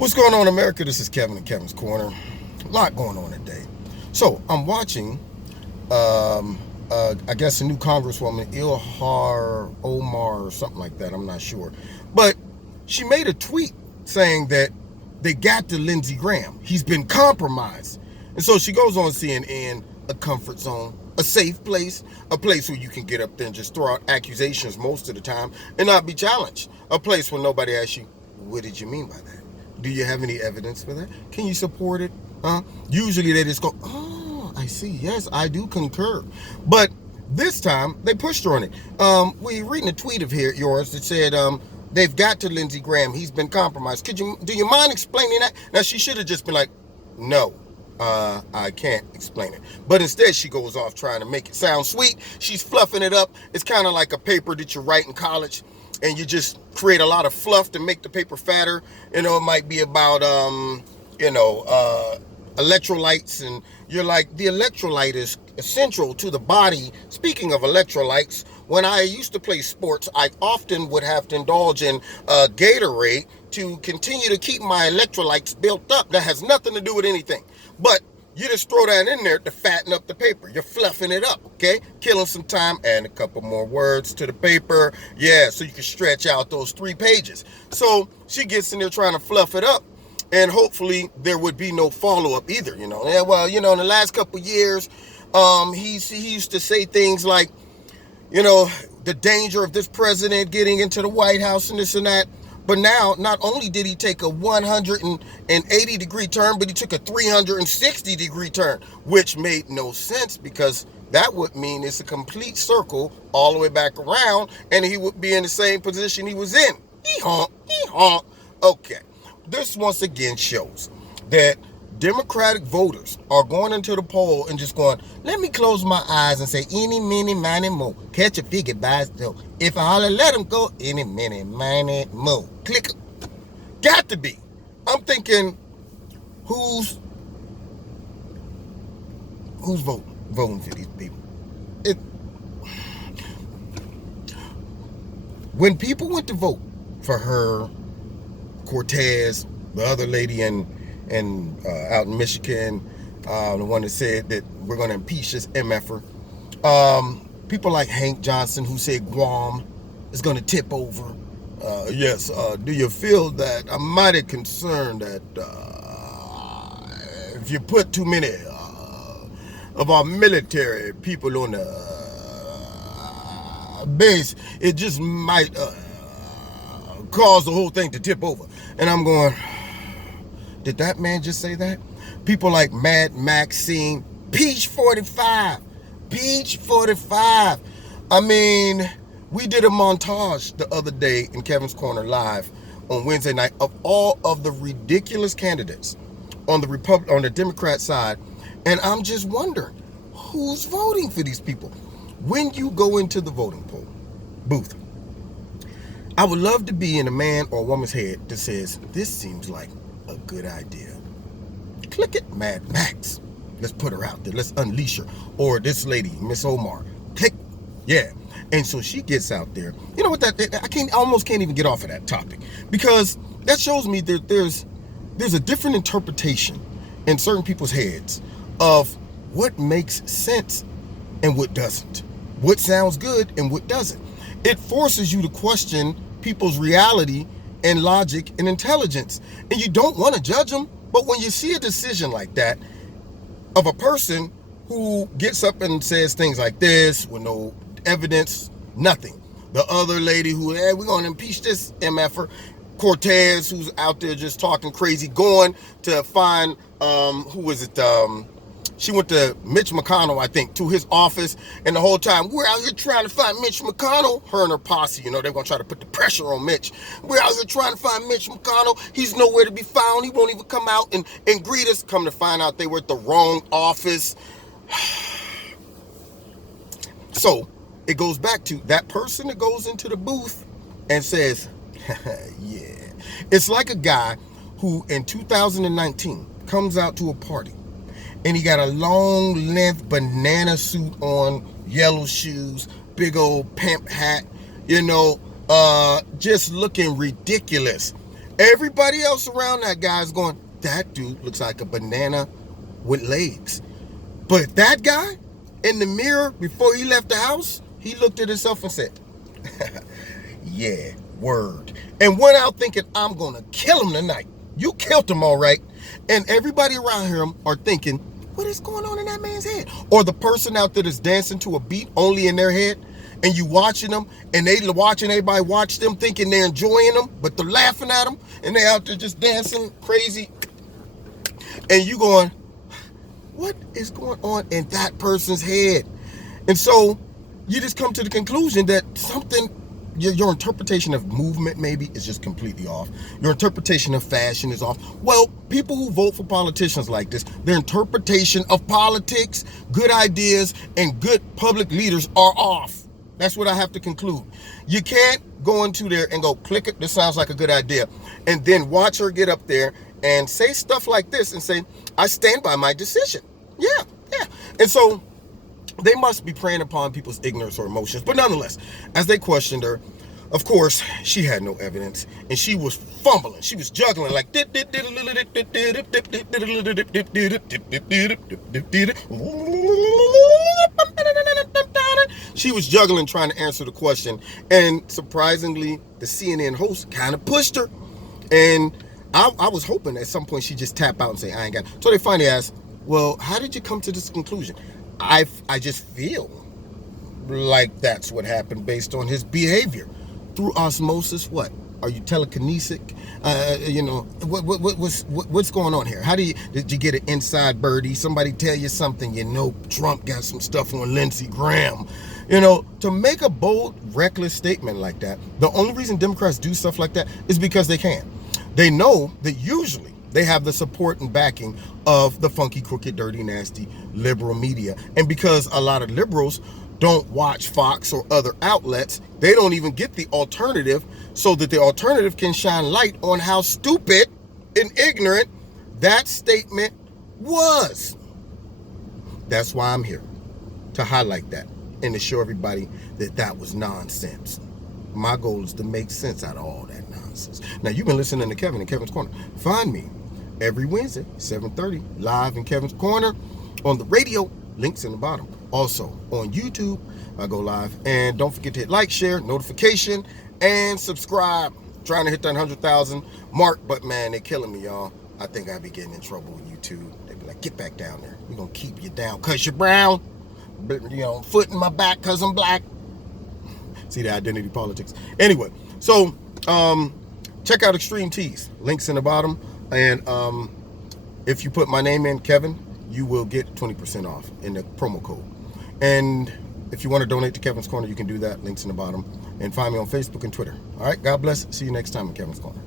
What's going on, America? This is Kevin in Kevin's Corner. A lot going on today. So I'm watching, I guess, a new Congresswoman, ILhan Omar or something like that. I'm not sure. But she made a tweet saying that they got to Lindsey Graham. He's been compromised. And so she goes on CNN, a comfort zone, a safe place, a place where you can get up there and just throw out accusations most of the time and not be challenged. A place where nobody asks you, what did you mean by that? Do you have any evidence for that? Can you support it? Usually they just go, oh, I see. Yes, I do concur. But this time they pushed her on it. We're reading a tweet of yours that said, they've got to Lindsey Graham. He's been compromised. Do you mind explaining that? Now, she should have just been like, no, I can't explain it. But instead, she goes off trying to make it sound sweet. She's fluffing it up. It's kind of like a paper that you write in college, and you just create a lot of fluff to make the paper fatter. It might be about, electrolytes, and you're like, the electrolyte is essential to the body. Speaking of electrolytes, when I used to play sports, I often would have to indulge in Gatorade to continue to keep my electrolytes built up. That has nothing to do with anything. But you just throw that in there to fatten up the paper. You're fluffing it up, okay? Killing some time, add a couple more words to the paper. Yeah, so you can stretch out those 3 pages. So she gets in there trying to fluff it up, and hopefully there would be no follow-up either, Yeah, well, in the last couple of years, he used to say things like, the danger of this president getting into the White House and this and that. But now, not only did he take a 180-degree turn, but he took a 360-degree turn, which made no sense, because that would mean it's a complete circle all the way back around, and he would be in the same position he was in. Hee-haw. Okay. This once again shows that Democratic voters are going into the poll and just going, let me close my eyes and say, eeny, meeny, miny, mo. Catch a figure by itself. If I holler, let them go, eeny, meeny, miny, mo. Click. Got to be. I'm thinking, who's voting for these people? When people went to vote for her, Cortez, the other lady and out in Michigan, the one that said that we're going to impeach this MFer. People like Hank Johnson, who said Guam is going to tip over. Yes, do you feel that? I'm mighty concerned that if you put too many of our military people on the base, it just might cause the whole thing to tip over. And I'm going, did that man just say that? People like Mad Maxine, Peach 45. I mean, we did a montage the other day in Kevin's Corner Live on Wednesday night of all of the ridiculous candidates on the Democrat side. And I'm just wondering, who's voting for these people? When you go into the voting poll booth, I would love to be in a man or a woman's head that says, this seems like a good idea. Click it, Mad Max. Let's put her out there. Let's unleash her. Or this lady, Miss Omar. Click. Yeah. And so she gets out there. You know what? I almost can't even get off of that topic, because that shows me that there's a different interpretation in certain people's heads of what makes sense and what doesn't. What sounds good and what doesn't. It forces you to question people's reality and logic and intelligence. And you don't want to judge them. But when you see a decision like that of a person who gets up and says things like this with no evidence, nothing. The other lady who, we're going to impeach this MFer. Cortez, who's out there just talking crazy, going to find, who was it? She went to Mitch McConnell, I think, to his office, and the whole time, we're out here trying to find Mitch McConnell. Her and her posse, they're going to try to put the pressure on Mitch. We're out here trying to find Mitch McConnell. He's nowhere to be found. He won't even come out and greet us. Come to find out they were at the wrong office. So it goes back to that person that goes into the booth and says, yeah. It's like a guy who in 2019 comes out to a party, and he got a long length banana suit on, yellow shoes, big old pimp hat, just looking ridiculous. Everybody else around that guy's going, that dude looks like a banana with legs. But that guy, in the mirror before he left the house, he looked at himself and said, yeah, word. And went out thinking, I'm going to kill him tonight. You killed him, all right. And everybody around him are thinking, what is going on in that man's head? Or the person out there that's dancing to a beat only in their head, and you watching them, and they watching everybody watch them thinking they're enjoying them, but they're laughing at them, and they out there just dancing crazy. And you going, what is going on in that person's head? And so you just come to the conclusion that something, your interpretation of movement maybe is just completely off. Your interpretation of fashion is off. Well, people who vote for politicians like this, their interpretation of politics, good ideas, and good public leaders are off. That's what I have to conclude. You can't go into there and go, click it, this sounds like a good idea, and then watch her get up there and say stuff like this and say, I stand by my decision. Yeah. And so they must be preying upon people's ignorance or emotions. But nonetheless, as they questioned her, of course, she had no evidence, and she was fumbling. She was juggling like, she was juggling trying to answer the question. And surprisingly, the CNN host kind of pushed her. And I was hoping at some point she'd just tap out and say, I ain't got it. So they finally asked, well, how did you come to this conclusion? I just feel like that's what happened based on his behavior. Through osmosis, what? Are you telekinesic? What's going on here? Did you get an inside birdie? Somebody tell you something? Trump got some stuff on Lindsey Graham. To make a bold, reckless statement like that, the only reason Democrats do stuff like that is because they can. They know that usually they have the support and backing of the funky, crooked, dirty, nasty liberal media. And because a lot of liberals don't watch Fox or other outlets, they don't even get the alternative, so that the alternative can shine light on how stupid and ignorant that statement was. That's why I'm here, to highlight that and to show everybody that that was nonsense. My goal is to make sense out of all that nonsense. Now, you've been listening to Kevin in Kevin's Corner. Find me every Wednesday, 7:30, live in Kevin's Corner on the radio. Links in the bottom. Also on YouTube, I go live. And don't forget to hit like, share, notification, and subscribe. Trying to hit that 100,000 mark, but man, they're killing me, y'all. I think I'd be getting in trouble with YouTube. They'd be like, get back down there. We're going to keep you down because you're brown. Foot in my back because I'm black. See the identity politics. Anyway, so check out Extreme Tees. Links in the bottom. And if you put my name in, Kevin, you will get 20% off in the promo code. And if you want to donate to Kevin's Corner, you can do that. Links in the bottom. And find me on Facebook and Twitter. All right, God bless. See you next time in Kevin's Corner.